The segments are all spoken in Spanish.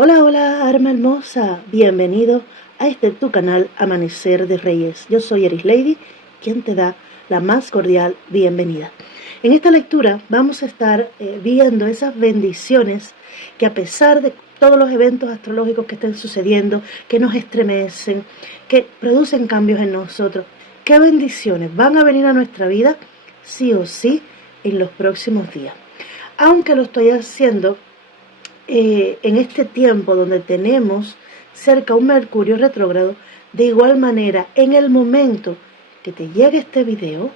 Hola, hola, arma hermosa. Bienvenido a tu canal Amanecer de Reyes. Yo soy Eris Lady, quien te da la más cordial bienvenida. En esta lectura vamos a estar viendo esas bendiciones que, a pesar de todos los eventos astrológicos que estén sucediendo, que nos estremecen, que producen cambios en nosotros, qué bendiciones van a venir a nuestra vida sí o sí en los próximos días. Aunque lo estoy haciendo en este tiempo donde tenemos cerca un Mercurio retrógrado, de igual manera, en el momento que te llegue este video,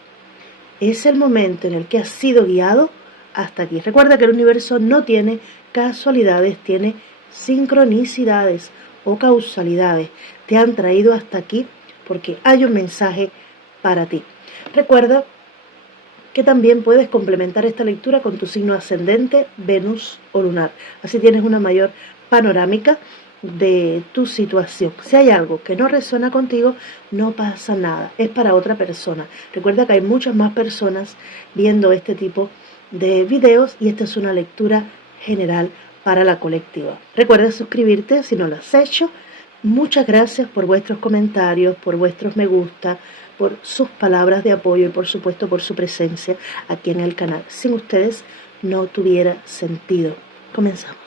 es el momento en el que has sido guiado hasta aquí. Recuerda que el universo no tiene casualidades, tiene sincronicidades o causalidades. Te han traído hasta aquí porque hay un mensaje para ti. Recuerda que también puedes complementar esta lectura con tu signo ascendente, Venus o lunar. Así tienes una mayor panorámica de tu situación. Si hay algo que no resuena contigo, no pasa nada, es para otra persona. Recuerda que hay muchas más personas viendo este tipo de videos y esta es una lectura general para la colectiva. Recuerda suscribirte si no lo has hecho. Muchas gracias por vuestros comentarios, por vuestros me gusta, por sus palabras de apoyo y por supuesto por su presencia aquí en el canal. Sin ustedes no tuviera sentido. Comenzamos.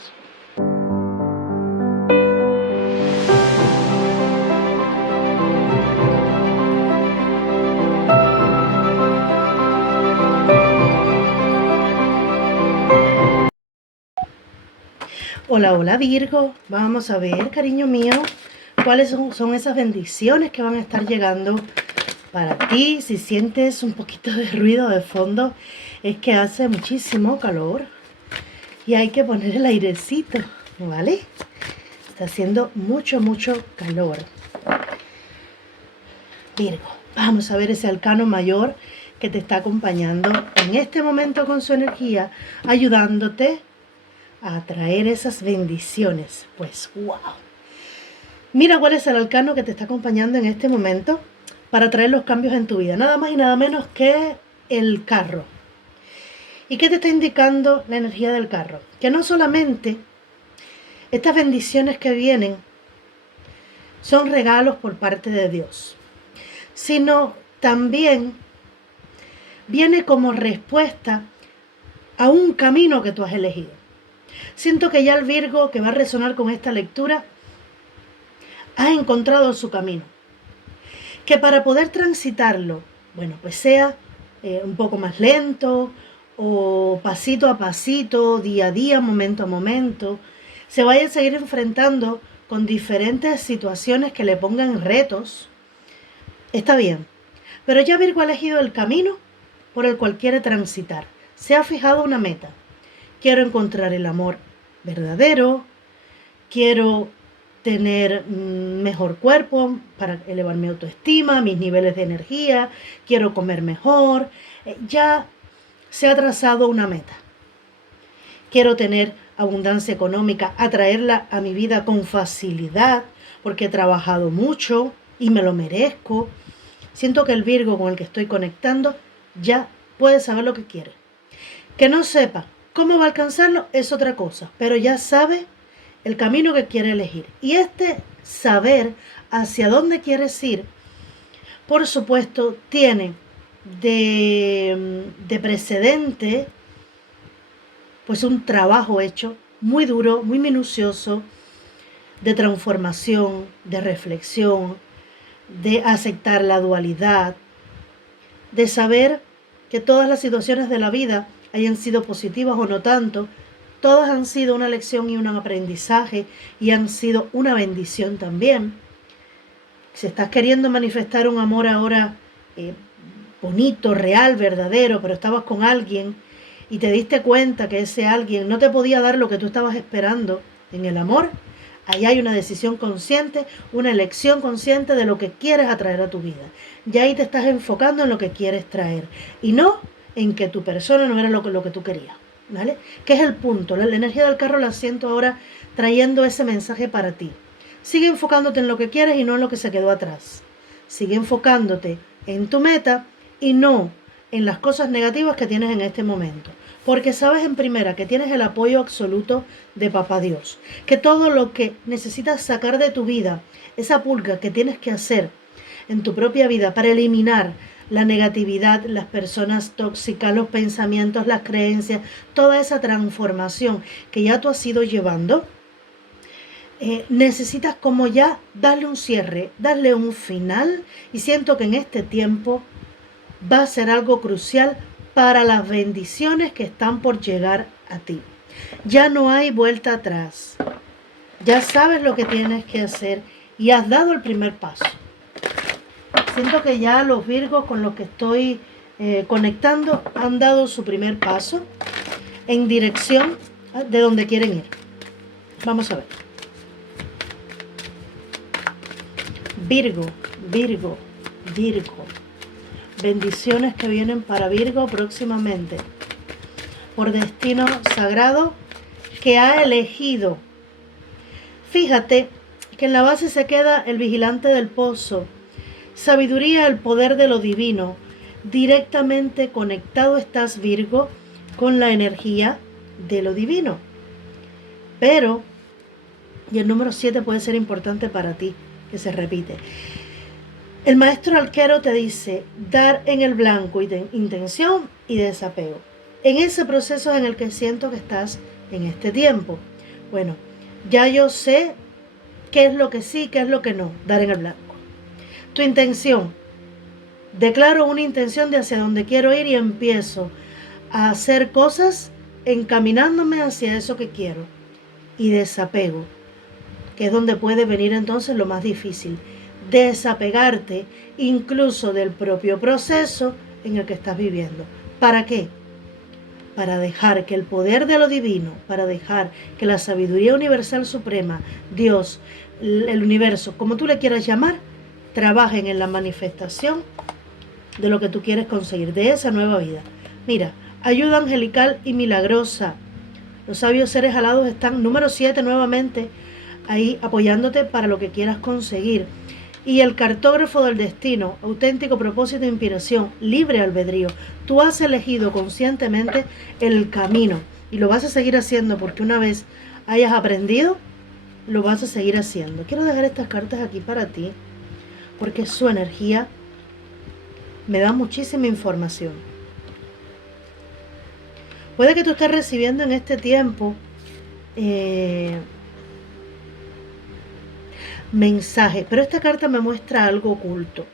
Hola, hola Virgo. Vamos a ver, cariño mío, cuáles son esas bendiciones que van a estar llegando para ti. Si sientes un poquito de ruido de fondo, es que hace muchísimo calor y hay que poner el airecito, ¿vale? Está haciendo mucho calor. Virgo, vamos a ver ese arcano mayor que te está acompañando en este momento con su energía, ayudándote a atraer esas bendiciones. Pues wow. Mira cuál es el arcano que te está acompañando en este momento para traer los cambios en tu vida. Nada más y nada menos que el carro. ¿Y qué te está indicando la energía del carro? Que no solamente estas bendiciones que vienen son regalos por parte de Dios, sino también viene como respuesta a un camino que tú has elegido. Siento que ya el Virgo que va a resonar con esta lectura ha encontrado su camino. Que para poder transitarlo, bueno, pues sea un poco más lento o pasito a pasito, día a día, momento a momento, se vaya a seguir enfrentando con diferentes situaciones que le pongan retos, está bien. Pero ya Virgo ha elegido el camino por el cual quiere transitar. Se ha fijado una meta. Quiero encontrar el amor verdadero, quiero tener mejor cuerpo para elevar mi autoestima, mis niveles de energía, quiero comer mejor. Ya se ha trazado una meta. Quiero tener abundancia económica, atraerla a mi vida con facilidad, porque he trabajado mucho y me lo merezco. Siento que el Virgo con el que estoy conectando ya puede saber lo que quiere. Que no sepa cómo va a alcanzarlo es otra cosa, pero ya sabe el camino que quiere elegir. Y este saber hacia dónde quieres ir, por supuesto, tiene de precedente pues un trabajo hecho muy duro, muy minucioso, de transformación, de reflexión, de aceptar la dualidad, de saber que todas las situaciones de la vida, hayan sido positivas o no tanto, todas han sido una lección y un aprendizaje y han sido una bendición también. Si estás queriendo manifestar un amor ahora bonito, real, verdadero, pero estabas con alguien y te diste cuenta que ese alguien no te podía dar lo que tú estabas esperando en el amor, ahí hay una decisión consciente, una elección consciente de lo que quieres atraer a tu vida. Ya ahí te estás enfocando en lo que quieres traer y no en que tu persona no era lo que tú querías, ¿vale? ¿Qué es el punto? La energía del carro la siento ahora trayendo ese mensaje para ti. Sigue enfocándote en lo que quieres y no en lo que se quedó atrás. Sigue enfocándote en tu meta y no en las cosas negativas que tienes en este momento. Porque sabes en primera que tienes el apoyo absoluto de Papá Dios, que todo lo que necesitas sacar de tu vida, esa purga que tienes que hacer en tu propia vida para eliminar la negatividad, las personas tóxicas, los pensamientos, las creencias, toda esa transformación que ya tú has ido llevando, necesitas como ya darle un cierre, darle un final, y siento que en este tiempo va a ser algo crucial para las bendiciones que están por llegar a ti. Ya no hay vuelta atrás. Ya sabes lo que tienes que hacer y has dado el primer paso. Siento que ya los Virgos con los que estoy conectando han dado su primer paso en dirección de donde quieren ir. Vamos a ver. Virgo, Virgo, Virgo. Bendiciones que vienen para Virgo próximamente. Por destino sagrado que ha elegido. Fíjate que en la base se queda el vigilante del pozo. Sabiduría, el poder de lo divino. Directamente conectado estás, Virgo, con la energía de lo divino. Pero, y el número 7 puede ser importante para ti, que se repite. El maestro arquero te dice dar en el blanco, intención y desapego. En ese proceso en el que siento que estás en este tiempo. Bueno, ya yo sé qué es lo que sí, qué es lo que no, dar en el blanco. Tu intención. Declaro una intención de hacia dónde quiero ir y empiezo a hacer cosas encaminándome hacia eso que quiero. Y desapego, que es donde puede venir entonces lo más difícil. Desapegarte incluso del propio proceso en el que estás viviendo. ¿Para qué? Para dejar que el poder de lo divino, para dejar que la sabiduría universal suprema, Dios, el universo, como tú le quieras llamar, trabajen en la manifestación de lo que tú quieres conseguir, de esa nueva vida. Mira, ayuda angelical y milagrosa. Los sabios seres alados están, número 7 nuevamente, ahí apoyándote para lo que quieras conseguir. Y el cartógrafo del destino, auténtico propósito e inspiración, libre albedrío. Tú has elegido conscientemente el camino y lo vas a seguir haciendo porque una vez hayas aprendido, lo vas a seguir haciendo. Quiero dejar estas cartas aquí para ti porque su energía me da muchísima información. Puede que tú estés recibiendo en este tiempo mensaje, pero esta carta me muestra algo oculto,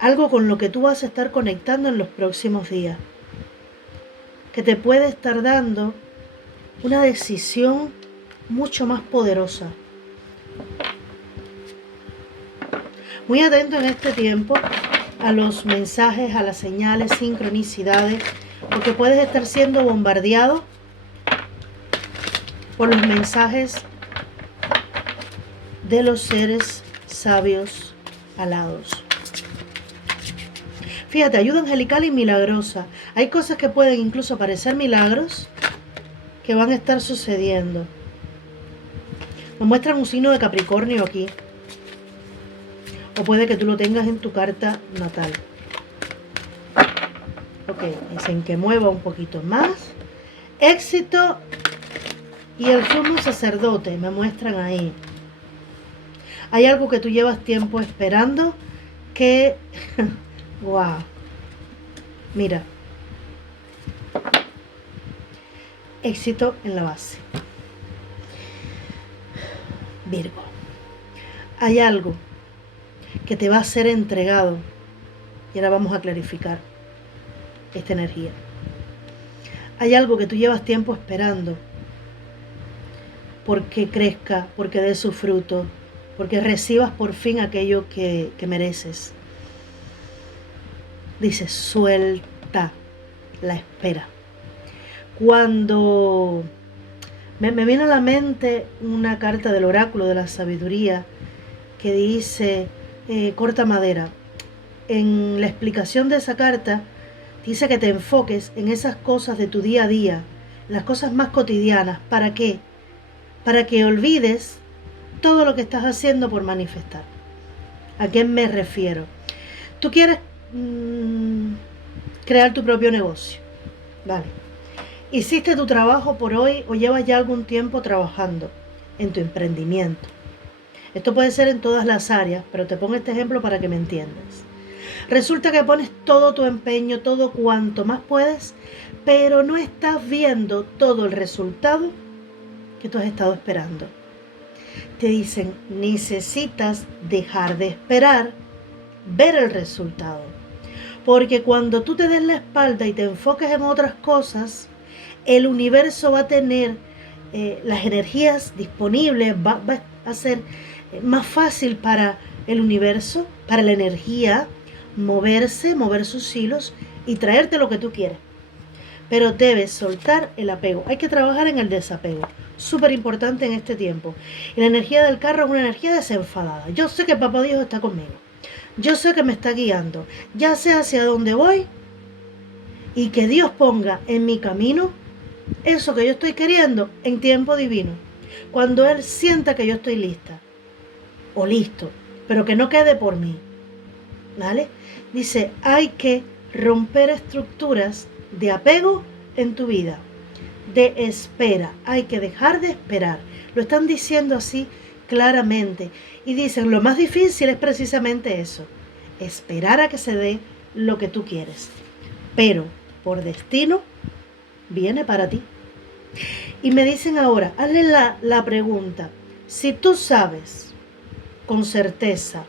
algo con lo que tú vas a estar conectando en los próximos días, que te puede estar dando una decisión mucho más poderosa. Muy atento en este tiempo a los mensajes, a las señales, sincronicidades, porque puedes estar siendo bombardeado por los mensajes de los seres sabios alados. Fíjate, ayuda angelical y milagrosa. Hay cosas que pueden incluso parecer milagros que van a estar sucediendo. Nos muestran un signo de Capricornio aquí. O puede que tú lo tengas en tu carta natal. Ok, dicen que mueva un poquito más. Éxito y el sumo sacerdote me muestran ahí. Hay algo que tú llevas tiempo esperando que... ¡Wow! Mira. Éxito en la base. Virgo. Hay algo que te va a ser entregado. Y ahora vamos a clarificar esta energía. Hay algo que tú llevas tiempo esperando. Porque crezca, porque dé su fruto, porque recibas por fin aquello que mereces. Dice, suelta la espera. Cuando me viene a la mente una carta del oráculo de la sabiduría que dice, corta madera. En la explicación de esa carta dice que te enfoques en esas cosas de tu día a día, las cosas más cotidianas. ¿Para qué? Para que olvides todo lo que estás haciendo por manifestar. ¿A qué me refiero? Tú quieres crear tu propio negocio, ¿vale? Hiciste tu trabajo por hoy o llevas ya algún tiempo trabajando en tu emprendimiento. Esto puede ser en todas las áreas, pero te pongo este ejemplo para que me entiendas. Resulta que pones todo tu empeño, todo cuanto más puedes, pero no estás viendo todo el resultado que tú has estado esperando. Te dicen, necesitas dejar de esperar ver el resultado. Porque cuando tú te des la espalda y te enfoques en otras cosas, el universo va a tener las energías disponibles, va a ser más fácil para el universo, para la energía, mover sus hilos y traerte lo que tú quieres. Pero debes soltar el apego. Hay que trabajar en el desapego. Súper importante en este tiempo. Y la energía del carro es una energía desenfadada. Yo sé que Papá Dios está conmigo. Yo sé que me está guiando. Ya sé hacia dónde voy. Y que Dios ponga en mi camino eso que yo estoy queriendo en tiempo divino. Cuando Él sienta que yo estoy lista. O listo. Pero que no quede por mí. ¿Vale? Dice, hay que romper estructuras de apego en tu vida, de espera. Hay que dejar de esperar. Lo están diciendo así claramente. Y dicen, lo más difícil es precisamente eso, esperar a que se dé lo que tú quieres. Pero por destino viene para ti. Y me dicen ahora, hazle la pregunta, si tú sabes con certeza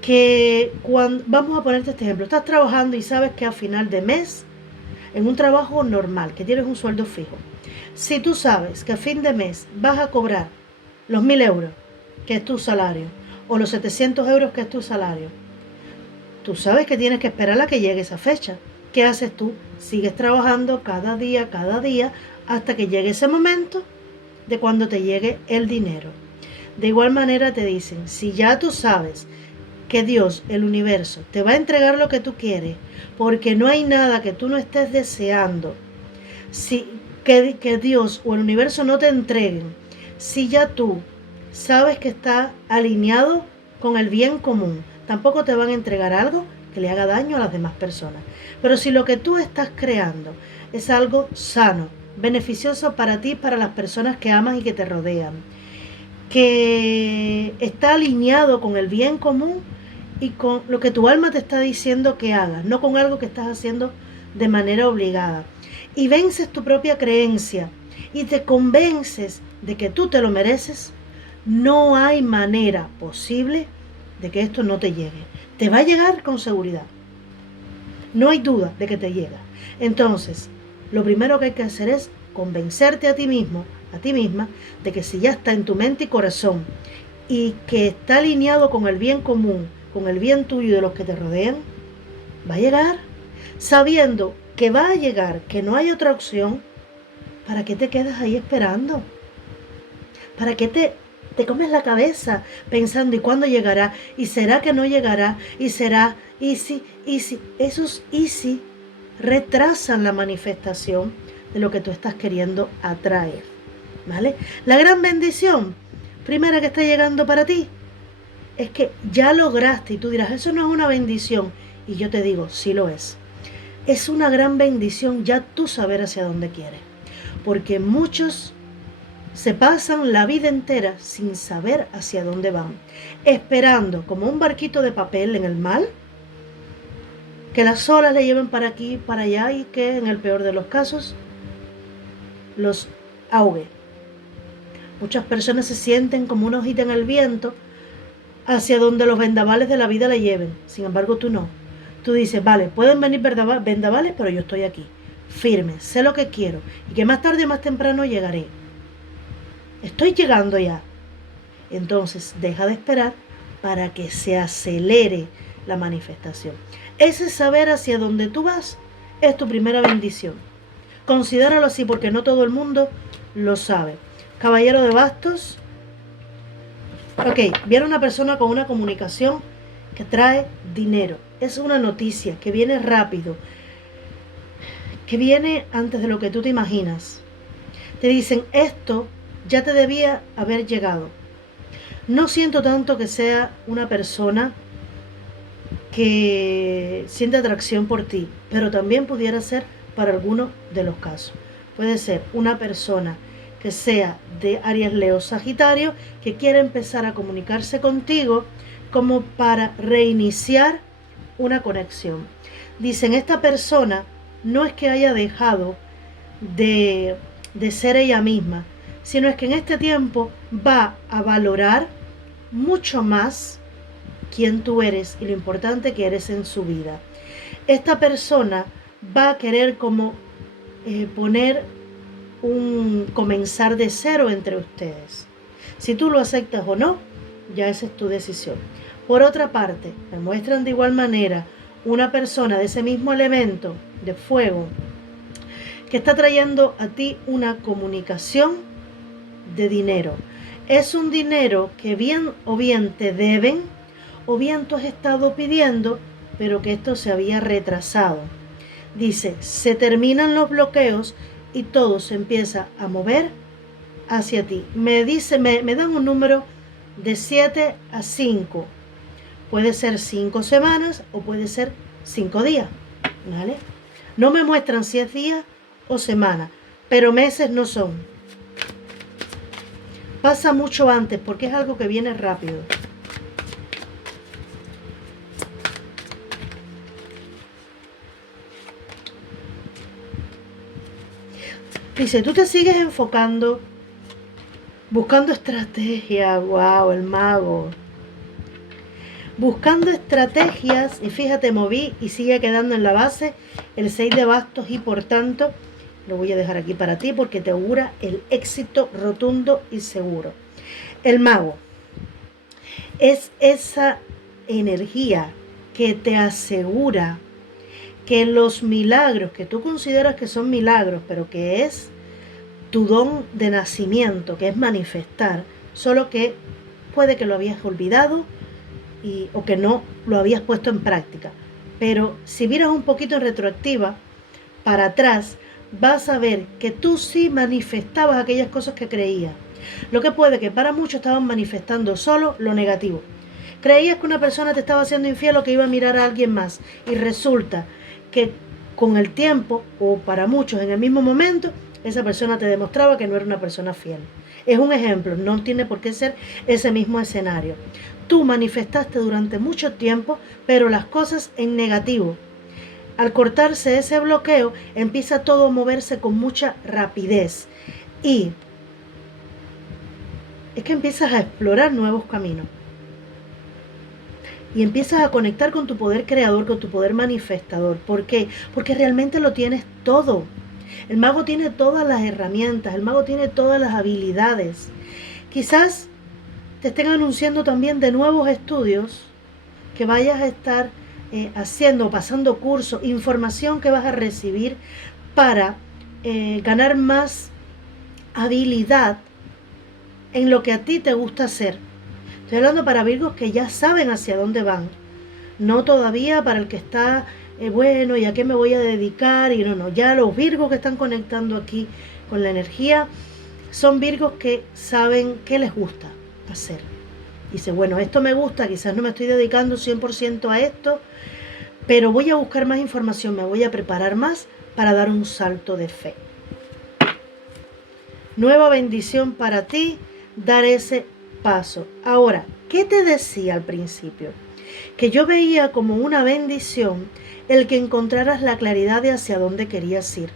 que cuando, vamos a ponerte este ejemplo, estás trabajando y sabes que a final de mes, en un trabajo normal, que tienes un sueldo fijo, si tú sabes que a fin de mes vas a cobrar los 1.000 euros, que es tu salario, o los 700 euros, que es tu salario, tú sabes que tienes que esperar a que llegue esa fecha. ¿Qué haces tú? Sigues trabajando cada día, hasta que llegue ese momento de cuando te llegue el dinero. De igual manera te dicen, si ya tú sabes que Dios, el universo, te va a entregar lo que tú quieres, porque no hay nada que tú no estés deseando, que Dios o el universo no te entreguen, si ya tú sabes que está alineado con el bien común, tampoco te van a entregar algo que le haga daño a las demás personas. Pero si lo que tú estás creando es algo sano, beneficioso para ti, para las personas que amas y que te rodean, que está alineado con el bien común y con lo que tu alma te está diciendo que hagas, no con algo que estás haciendo de manera obligada. Y vences tu propia creencia y te convences de que tú te lo mereces, no hay manera posible de que esto no te llegue. Te va a llegar con seguridad. No hay duda de que te llega. Entonces, lo primero que hay que hacer es convencerte a ti mismo, a ti misma, de que si ya está en tu mente y corazón y que está alineado con el bien común, con el bien tuyo y de los que te rodean, va a llegar, sabiendo que va a llegar, que no hay otra opción. ¿Para qué te quedas ahí esperando? ¿Para qué te comes la cabeza pensando, ¿y cuándo llegará? ¿Y será que no llegará? ¿Y será? ¿Y si? Esos y si retrasan la manifestación de lo que tú estás queriendo atraer. ¿Vale? La gran bendición primera que está llegando para ti es que ya lograste, y tú dirás, eso no es una bendición, y yo te digo, sí lo es. Es una gran bendición ya tú saber hacia dónde quieres, porque muchos se pasan la vida entera sin saber hacia dónde van, esperando como un barquito de papel en el mar, que las olas le lleven para aquí, para allá, y que en el peor de los casos los ahogue. Muchas personas se sienten como una hojita en el viento hacia donde los vendavales de la vida le lleven. Sin embargo, tú no. Tú dices, vale, pueden venir vendavales, pero yo estoy aquí, firme, sé lo que quiero y que más tarde o más temprano llegaré. Estoy llegando ya. Entonces, deja de esperar para que se acelere la manifestación. Ese saber hacia dónde tú vas es tu primera bendición. Considéralo así porque no todo el mundo lo sabe. Caballero de bastos. Ok, viene una persona con una comunicación que trae dinero. Es una noticia que viene rápido, que viene antes de lo que tú te imaginas. Te dicen, esto ya te debía haber llegado. No siento tanto que sea una persona que siente atracción por ti, pero también pudiera ser para alguno de los casos. Puede ser una persona que sea de Aries, Leo, Sagitario, que quiere empezar a comunicarse contigo como para reiniciar una conexión. Dicen, esta persona no es que haya dejado de ser ella misma, sino es que en este tiempo va a valorar mucho más quién tú eres y lo importante que eres en su vida. Esta persona va a querer como poner un comenzar de cero entre ustedes. Si tú lo aceptas o no, ya esa es tu decisión. Por otra parte, me muestran de igual manera una persona de ese mismo elemento de fuego que está trayendo a ti una comunicación de dinero. Es un dinero que bien o bien te deben o bien tú has estado pidiendo, pero que esto se había retrasado. Dice, se terminan los bloqueos y todo se empieza a mover hacia ti. Me dan un número de 7 a 5. Puede ser 5 semanas o puede ser 5 días, ¿vale? No me muestran si es días o semanas, pero meses no son. Pasa mucho antes porque es algo que viene rápido. Dice, tú te sigues enfocando, buscando estrategias. Wow, el mago. Buscando estrategias, y fíjate, moví y sigue quedando en la base el 6 de bastos y por tanto, lo voy a dejar aquí para ti porque te augura el éxito rotundo y seguro. El mago es esa energía que te asegura que los milagros que tú consideras que son milagros, pero que es tu don de nacimiento, que es manifestar, solo que puede que lo habías olvidado o que no lo habías puesto en práctica. Pero si miras un poquito en retroactiva, para atrás, vas a ver que tú sí manifestabas aquellas cosas que creías. Lo que puede que para muchos estaban manifestando solo lo negativo. Creías que una persona te estaba haciendo infiel o que iba a mirar a alguien más y resulta que con el tiempo, o para muchos en el mismo momento, esa persona te demostraba que no era una persona fiel. Es un ejemplo, no tiene por qué ser ese mismo escenario. Tú manifestaste durante mucho tiempo, pero las cosas en negativo. Al cortarse ese bloqueo, empieza todo a moverse con mucha rapidez. Y es que empiezas a explorar nuevos caminos. Y empiezas a conectar con tu poder creador, con tu poder manifestador. ¿Por qué? Porque realmente lo tienes todo. El mago tiene todas las herramientas, el mago tiene todas las habilidades. Quizás te estén anunciando también de nuevos estudios que vayas a estar haciendo, pasando cursos, información que vas a recibir para ganar más habilidad en lo que a ti te gusta hacer. Estoy hablando para Virgos que ya saben hacia dónde van. No todavía para el que está, bueno, ¿y a qué me voy a dedicar? Y no, ya los Virgos que están conectando aquí con la energía son Virgos que saben qué les gusta hacer. Dice, bueno, esto me gusta, quizás no me estoy dedicando 100% a esto, pero voy a buscar más información, me voy a preparar más para dar un salto de fe. Nueva bendición para ti, dar ese paso. Ahora, ¿qué te decía al principio? Que yo veía como una bendición el que encontraras la claridad de hacia dónde querías ir.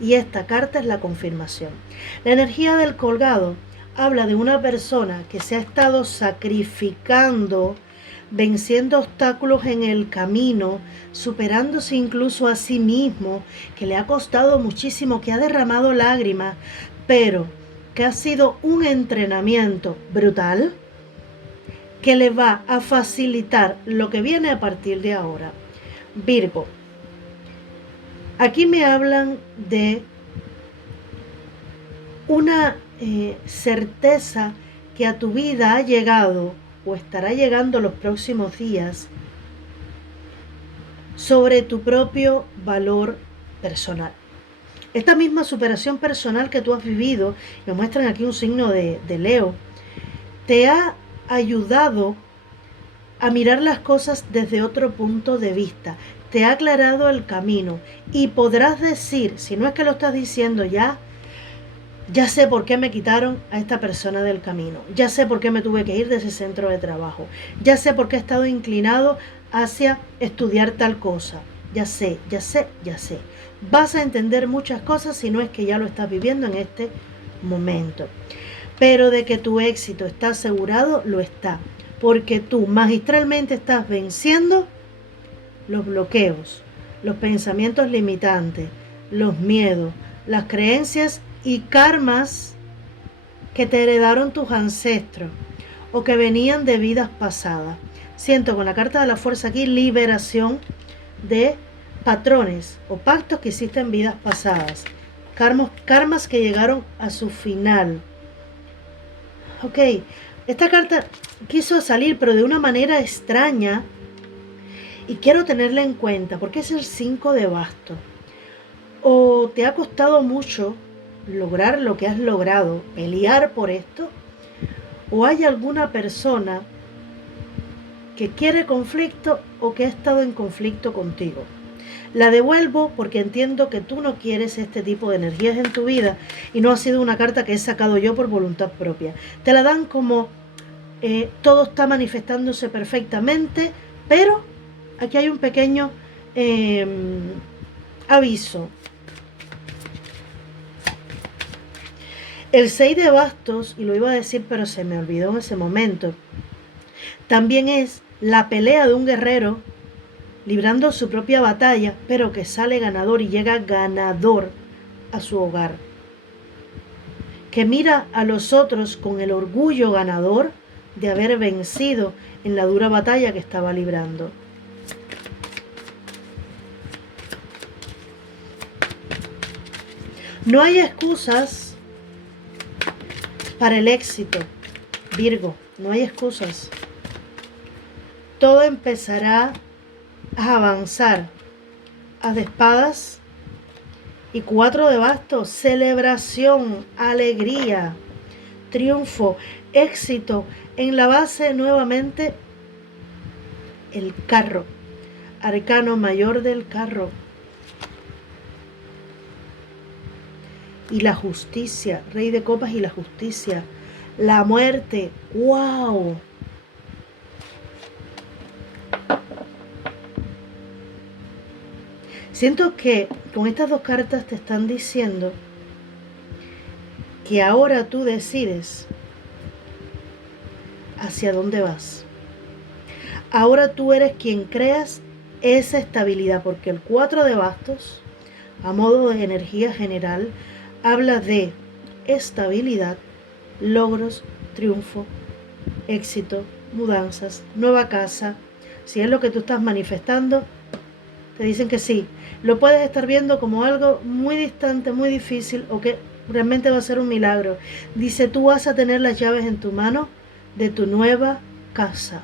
Y esta carta es la confirmación. La energía del colgado habla de una persona que se ha estado sacrificando, venciendo obstáculos en el camino, superándose incluso a sí mismo, que le ha costado muchísimo, que ha derramado lágrimas, pero que ha sido un entrenamiento brutal que le va a facilitar lo que viene a partir de ahora. Virgo, aquí me hablan de una certeza que a tu vida ha llegado o estará llegando los próximos días sobre tu propio valor personal. Esta misma superación personal que tú has vivido, me muestran aquí un signo de Leo, te ha ayudado a mirar las cosas desde otro punto de vista. Te ha aclarado el camino y podrás decir, si no es que lo estás diciendo ya sé por qué me quitaron a esta persona del camino, ya sé por qué me tuve que ir de ese centro de trabajo, ya sé por qué he estado inclinado hacia estudiar tal cosa, ya sé. Vas a entender muchas cosas si no es que ya lo estás viviendo en este momento. Pero de que tu éxito está asegurado, lo está, porque tú magistralmente estás venciendo los bloqueos, los pensamientos limitantes, los miedos, las creencias y karmas que te heredaron tus ancestros o que venían de vidas pasadas. Siento con la carta de la fuerza aquí liberación de patrones o pactos que hiciste en vidas pasadas, karmas que llegaron a su final. Ok, esta carta quiso salir pero de una manera extraña y quiero tenerla en cuenta porque es el 5 de bastos. O te ha costado mucho lograr lo que has logrado, pelear por esto, o hay alguna persona que quiere conflicto o que ha estado en conflicto contigo. La devuelvo porque entiendo que tú no quieres este tipo de energías en tu vida y no ha sido una carta que he sacado yo por voluntad propia. Te la dan como todo está manifestándose perfectamente, pero aquí hay un pequeño aviso. El 6 de bastos, y lo iba a decir pero se me olvidó en ese momento, también es la pelea de un guerrero librando su propia batalla, pero que sale ganador y llega ganador a su hogar. Que mira a los otros con el orgullo ganador de haber vencido en la dura batalla que estaba librando. No hay excusas para el éxito, Virgo, no hay excusas. Todo empezará a avanzar. As de espadas y 4 de bastos, celebración, alegría, triunfo, éxito. En la base nuevamente el carro, arcano mayor del carro. Y la justicia, rey de copas y la justicia. La muerte, wow. Siento que con estas dos cartas te están diciendo que ahora tú decides hacia dónde vas. Ahora tú eres quien creas esa estabilidad, porque el 4 de bastos, a modo de energía general, habla de estabilidad, logros, triunfo, éxito, mudanzas, nueva casa. Si es lo que tú estás manifestando, te dicen que sí. Lo puedes estar viendo como algo muy distante, muy difícil, o que realmente va a ser un milagro. Dice, tú vas a tener las llaves en tu mano de tu nueva casa.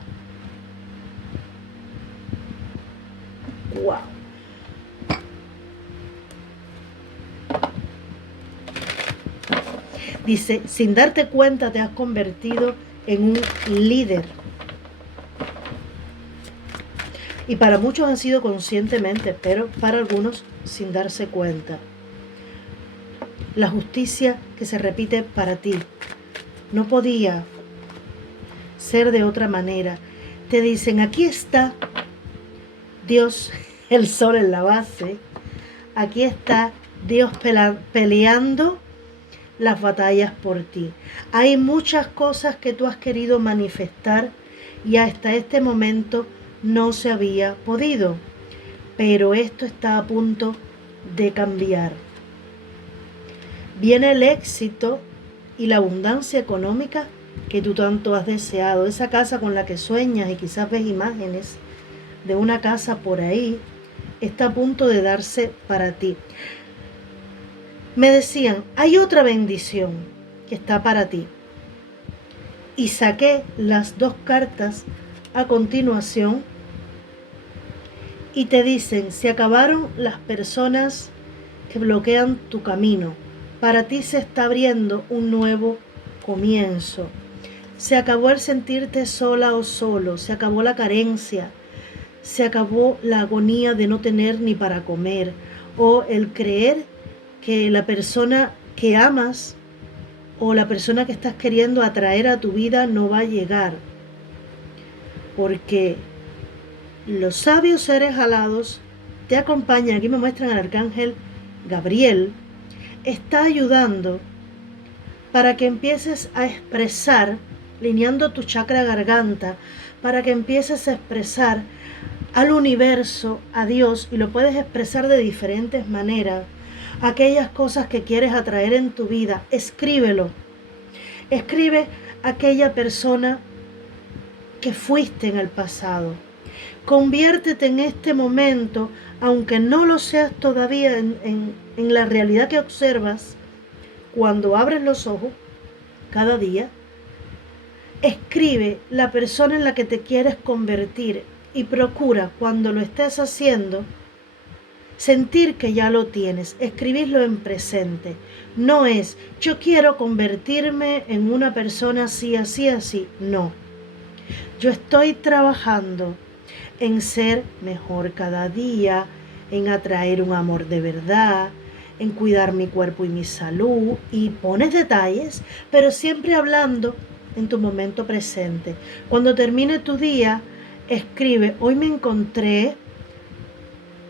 Wow. Dice, sin darte cuenta te has convertido en un líder. Y para muchos han sido conscientemente, pero para algunos sin darse cuenta. La justicia que se repite para ti. No podía ser de otra manera. Te dicen, aquí está Dios, el sol en la base. Aquí está Dios peleando las batallas por ti. Hay muchas cosas que tú has querido manifestar y hasta este momento no se había podido, pero esto está a punto de cambiar. Viene el éxito y la abundancia económica que tú tanto has deseado, esa casa con la que sueñas y quizás ves imágenes de una casa por ahí, está a punto de darse para ti. Me decían, hay otra bendición que está para ti. Y saqué las dos cartas a continuación y te dicen, se acabaron las personas que bloquean tu camino. Para ti se está abriendo un nuevo comienzo. Se acabó el sentirte sola o solo, se acabó la carencia, se acabó la agonía de no tener ni para comer, o el creer que la persona que amas o la persona que estás queriendo atraer a tu vida no va a llegar. Porque los sabios seres alados te acompañan. Aquí me muestran al arcángel Gabriel. Está ayudando para que empieces a expresar, lineando tu chakra garganta, para que empieces a expresar al universo, a Dios, y lo puedes expresar de diferentes maneras, aquellas cosas que quieres atraer en tu vida. Escríbelo. Escribe aquella persona que fuiste en el pasado. Conviértete en este momento, aunque no lo seas todavía en la realidad que observas, cuando abres los ojos cada día. Escribe la persona en la que te quieres convertir y procura, cuando lo estés haciendo, sentir que ya lo tienes. Escribirlo en presente. No es, yo quiero convertirme en una persona así, así, así. No. Yo estoy trabajando en ser mejor cada día, en atraer un amor de verdad, en cuidar mi cuerpo y mi salud, y pones detalles, pero siempre hablando en tu momento presente. Cuando termine tu día, escribe, hoy me encontré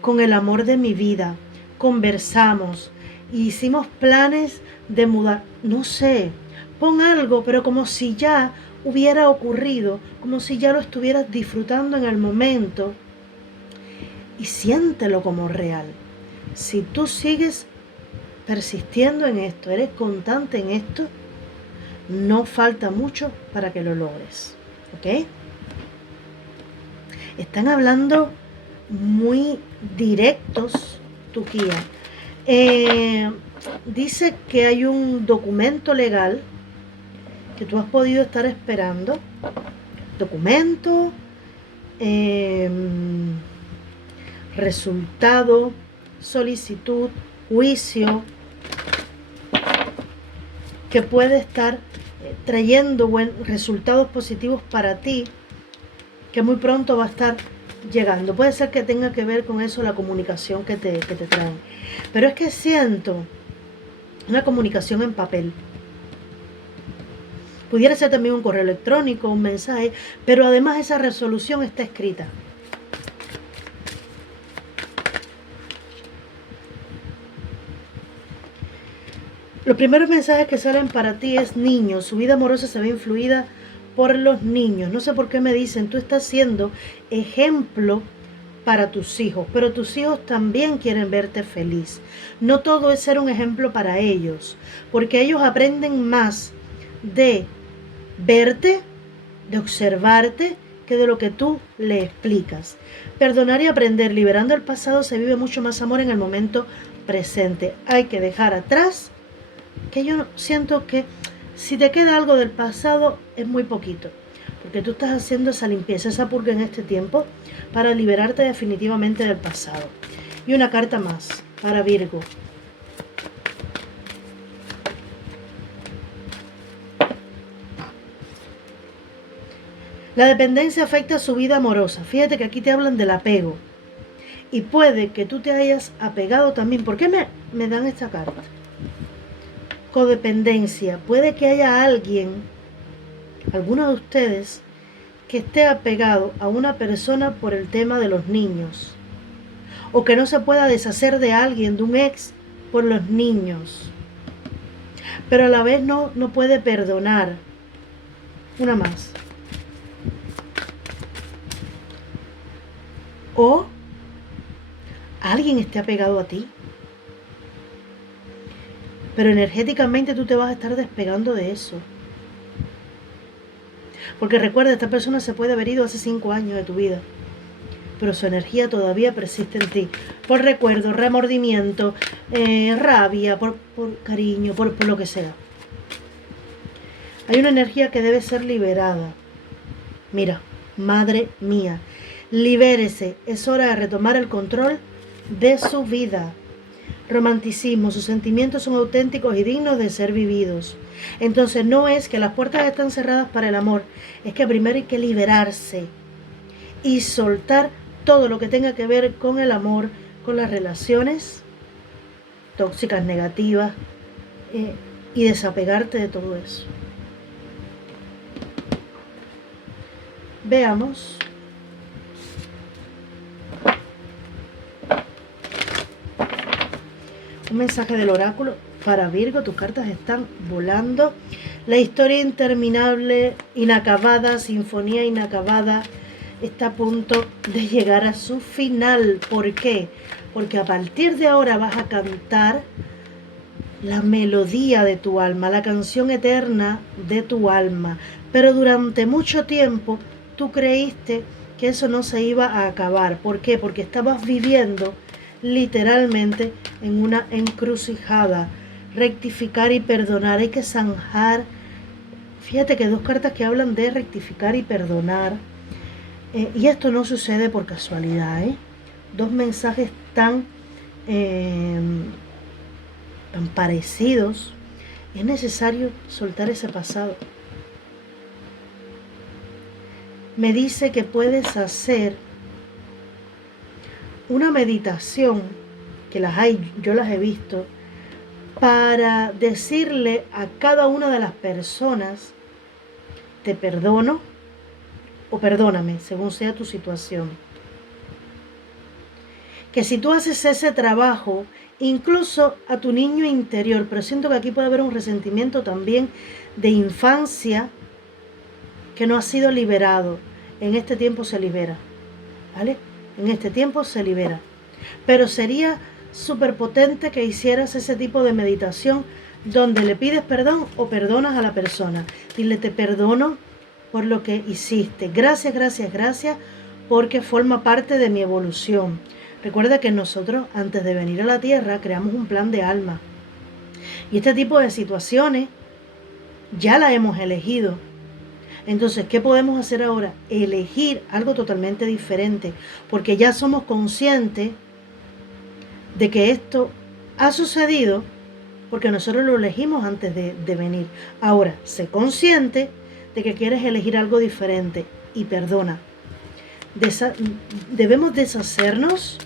con el amor de mi vida, conversamos, hicimos planes de mudar, no sé, pon algo, pero como si ya hubiera ocurrido, como si ya lo estuvieras disfrutando en el momento, y siéntelo como real. Si tú sigues persistiendo en esto, eres constante en esto, no falta mucho para que lo logres, ¿ok? Están hablando muy directos tu guía. Dice que hay un documento legal que tú has podido estar esperando. Documento, resultado, solicitud, juicio, que puede estar trayendo resultados positivos para ti, que muy pronto va a estar llegando. Puede ser que tenga que ver con eso, la comunicación que te traen. Pero es que siento una comunicación en papel. Pudiera ser también un correo electrónico, un mensaje, pero además esa resolución está escrita. Los primeros mensajes que salen para ti es niños. Su vida amorosa se ve influida por los niños. No sé por qué me dicen, tú estás siendo ejemplo para tus hijos, pero tus hijos también quieren verte feliz. No todo es ser un ejemplo para ellos, porque ellos aprenden más de verte, de observarte, que de lo que tú le explicas. Perdonar y aprender, liberando el pasado, se vive mucho más amor en el momento presente. Hay que dejar atrás, que yo siento que si te queda algo del pasado es muy poquito, porque tú estás haciendo esa limpieza, esa purga en este tiempo para liberarte definitivamente del pasado. Y una carta más para Virgo. La dependencia afecta su vida amorosa. Fíjate que aquí te hablan del apego. Y puede que tú te hayas apegado también. ¿Por qué me dan esta carta? Codependencia. Puede que haya alguien, alguno de ustedes, que esté apegado a una persona por el tema de los niños. O que no se pueda deshacer de alguien, de un ex, por los niños. Pero a la vez no puede perdonar. Una más. O alguien esté apegado a ti, pero energéticamente tú te vas a estar despegando de eso. Porque recuerda, esta persona se puede haber ido hace 5 años de tu vida, pero su energía todavía persiste en ti. Por recuerdo, remordimiento, rabia, por cariño, por lo que sea. Hay una energía que debe ser liberada. Mira, madre mía, libérese. Es hora de retomar el control de su vida. romanticismo, sus sentimientos son auténticos y dignos de ser vividos. Entonces no es que las puertas están cerradas para el amor, es que primero hay que liberarse y soltar todo lo que tenga que ver con el amor, con las relaciones tóxicas, negativas, y desapegarte de todo eso. Veamos. Un mensaje del oráculo para Virgo. Tus cartas están volando. La historia interminable, inacabada, sinfonía inacabada, está a punto de llegar a su final. ¿Por qué? Porque a partir de ahora vas a cantar la melodía de tu alma, la canción eterna de tu alma. Pero durante mucho tiempo tú creíste que eso no se iba a acabar. ¿Por qué? Porque estabas viviendo literalmente en una encrucijada. Rectificar y perdonar, hay que zanjar. Fíjate que dos cartas que hablan de rectificar y perdonar. Y esto no sucede por casualidad, ¿eh? Dos mensajes tan parecidos. Es necesario soltar ese pasado. Me dice que puedes hacer una meditación, que las hay, yo las he visto, para decirle a cada una de las personas, te perdono o perdóname, según sea tu situación. Que si tú haces ese trabajo, incluso a tu niño interior, pero siento que aquí puede haber un resentimiento también de infancia que no ha sido liberado, en este tiempo se libera, ¿vale? En este tiempo se libera. Pero sería súper potente que hicieras ese tipo de meditación donde le pides perdón o perdonas a la persona. Dile, te perdono por lo que hiciste. Gracias, gracias, gracias, porque forma parte de mi evolución. Recuerda que nosotros, antes de venir a la Tierra, creamos un plan de alma. Y este tipo de situaciones ya la hemos elegido. Entonces, ¿qué podemos hacer ahora? Elegir algo totalmente diferente, porque ya somos conscientes de que esto ha sucedido porque nosotros lo elegimos antes de venir. Ahora, sé consciente de que quieres elegir algo diferente y perdona. Debemos deshacernos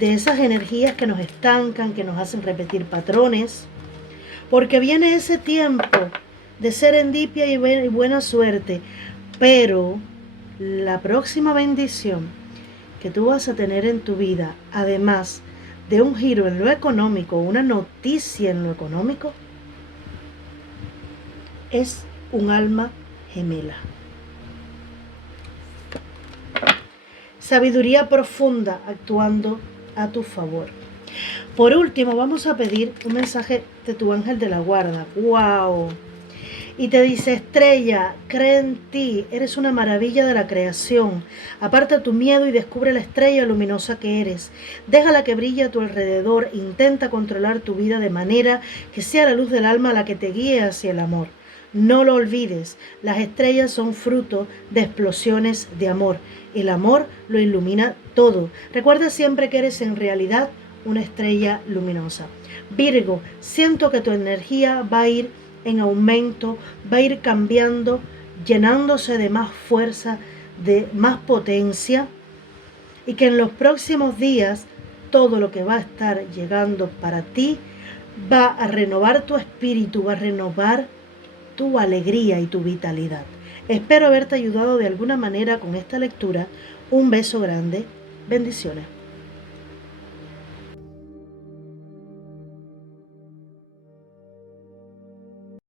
de esas energías que nos estancan, que nos hacen repetir patrones, porque viene ese tiempo de serendipia y buena suerte, pero la próxima bendición que tú vas a tener en tu vida, además de un giro en lo económico, una noticia en lo económico, es un alma gemela. Sabiduría profunda actuando a tu favor. Por último, vamos a pedir un mensaje de tu ángel de la guarda. ¡Wow! Y te dice, estrella, cree en ti, eres una maravilla de la creación. Aparta tu miedo y descubre la estrella luminosa que eres. Déjala que brille a tu alrededor, intenta controlar tu vida de manera que sea la luz del alma la que te guíe hacia el amor. No lo olvides, las estrellas son fruto de explosiones de amor. El amor lo ilumina todo. Recuerda siempre que eres en realidad una estrella luminosa. Virgo, siento que tu energía va a ir en aumento, va a ir cambiando, llenándose de más fuerza, de más potencia, y que en los próximos días todo lo que va a estar llegando para ti va a renovar tu espíritu, va a renovar tu alegría y tu vitalidad. Espero haberte ayudado de alguna manera con esta lectura. Un beso grande. Bendiciones.